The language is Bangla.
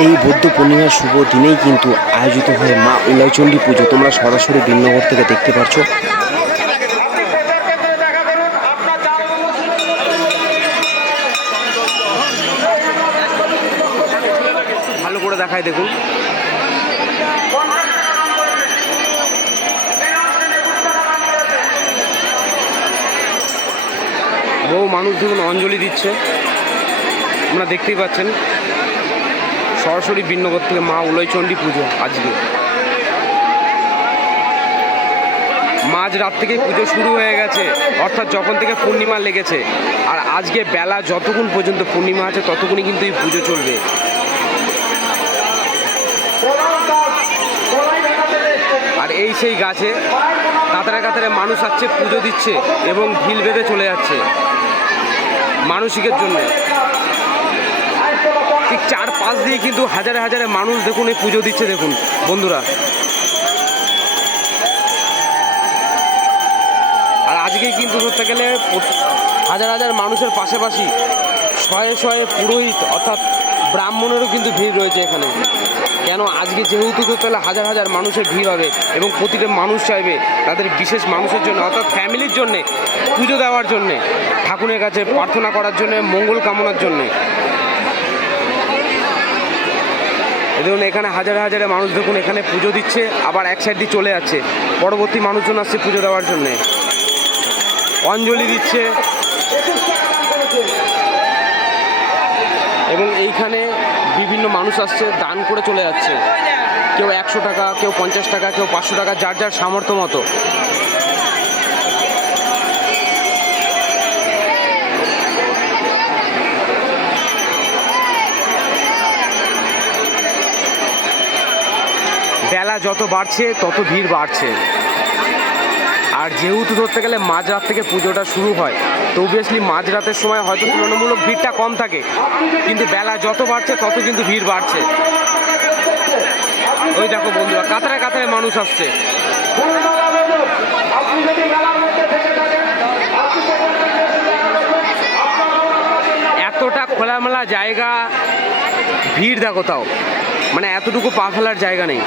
এই বৌদ্ধ পূর্ণিমার শুভ দিনেই কিন্তু আয়োজিত হয় মা উলয়চণ্ডী পুজো। তোমরা সরাসরি বিন্নগর থেকে দেখতে পাচ্ছ ভালো করে দেখায় দেখুন। বহু মানুষ দেখুন অঞ্জলি দিচ্ছে। আপনারা দেখতেই পাচ্ছেন। সরাসরি বিন্নগর থেকে মা উলয়চণ্ডী পুজো আজকে। মাঝ রাত থেকে পুজো শুরু হয়ে গেছে, অর্থাৎ যখন থেকে পূর্ণিমা লেগেছে, আর আজকে বেলা যতক্ষণ পর্যন্ত পূর্ণিমা আছে ততক্ষণই কিন্তু এই পুজো চলবে। আর এই সেই গাছে কাতারে কাতারে মানুষ আসছে, পুজো দিচ্ছে এবং ঢিল বেঁধে চলে যাচ্ছে মানসিকের জন্য। ঠিক চার পাঁচ দিয়ে কিন্তু হাজারে হাজারে মানুষ দেখুন, এই পুজো দিচ্ছে দেখুন, বন্ধুরা। আর আজকে কিন্তু ধরতে গেলে হাজার হাজার মানুষের পাশাপাশি শয়ে শয়ে পুরোহিত অর্থাৎ ব্রাহ্মণেরও কিন্তু ভিড় রয়েছে এখানে। কেন আজকে যেহেতু তাহলে হাজার হাজার মানুষের ভিড় হবে এবং প্রতিটা মানুষ চাইবে তাদের বিশেষ মানুষের জন্য, অর্থাৎ ফ্যামিলির জন্যে, পুজো দেওয়ার জন্যে, ঠাকুরের কাছে প্রার্থনা করার জন্যে, মঙ্গল কামনার জন্যে। দেখুন এখানে হাজারে হাজারে মানুষ দেখুন এখানে পুজো দিচ্ছে, আবার এক সাইড দিয়ে চলে যাচ্ছে। পরবর্তী মানুষজন আসছে পুজো দেওয়ার জন্যে। অঞ্জলি দিচ্ছে। এবং এইখানে বিভিন্ন মানুষ আসছে, দান করে চলে যাচ্ছে। কেউ একশো টাকা, কেউ পঞ্চাশ টাকা, কেউ পাঁচশো টাকা, যার যার সামর্থ্য মতো। বেলা যত বাড়ছে, তত ভিড় বাড়ছে। আর যেহেতু ধরতে গেলে মাঝরাত থেকে পুজোটা শুরু হয়, তো অবভিয়াসলি মাঝরাতের সময় হয়তো তুলনামূলক ভিড়টা কম থাকে। কিন্তু বেলা যত বাড়ছে, তত কিন্তু ভিড় বাড়ছে। ওই দেখো বন্ধুরা, কাতারে কাতারে মানুষ আসছে। এতটা খোলামেলা জায়গা, ভিড় দেখো তাও। মানে এতটুকু পা ফেলার জায়গা নেই।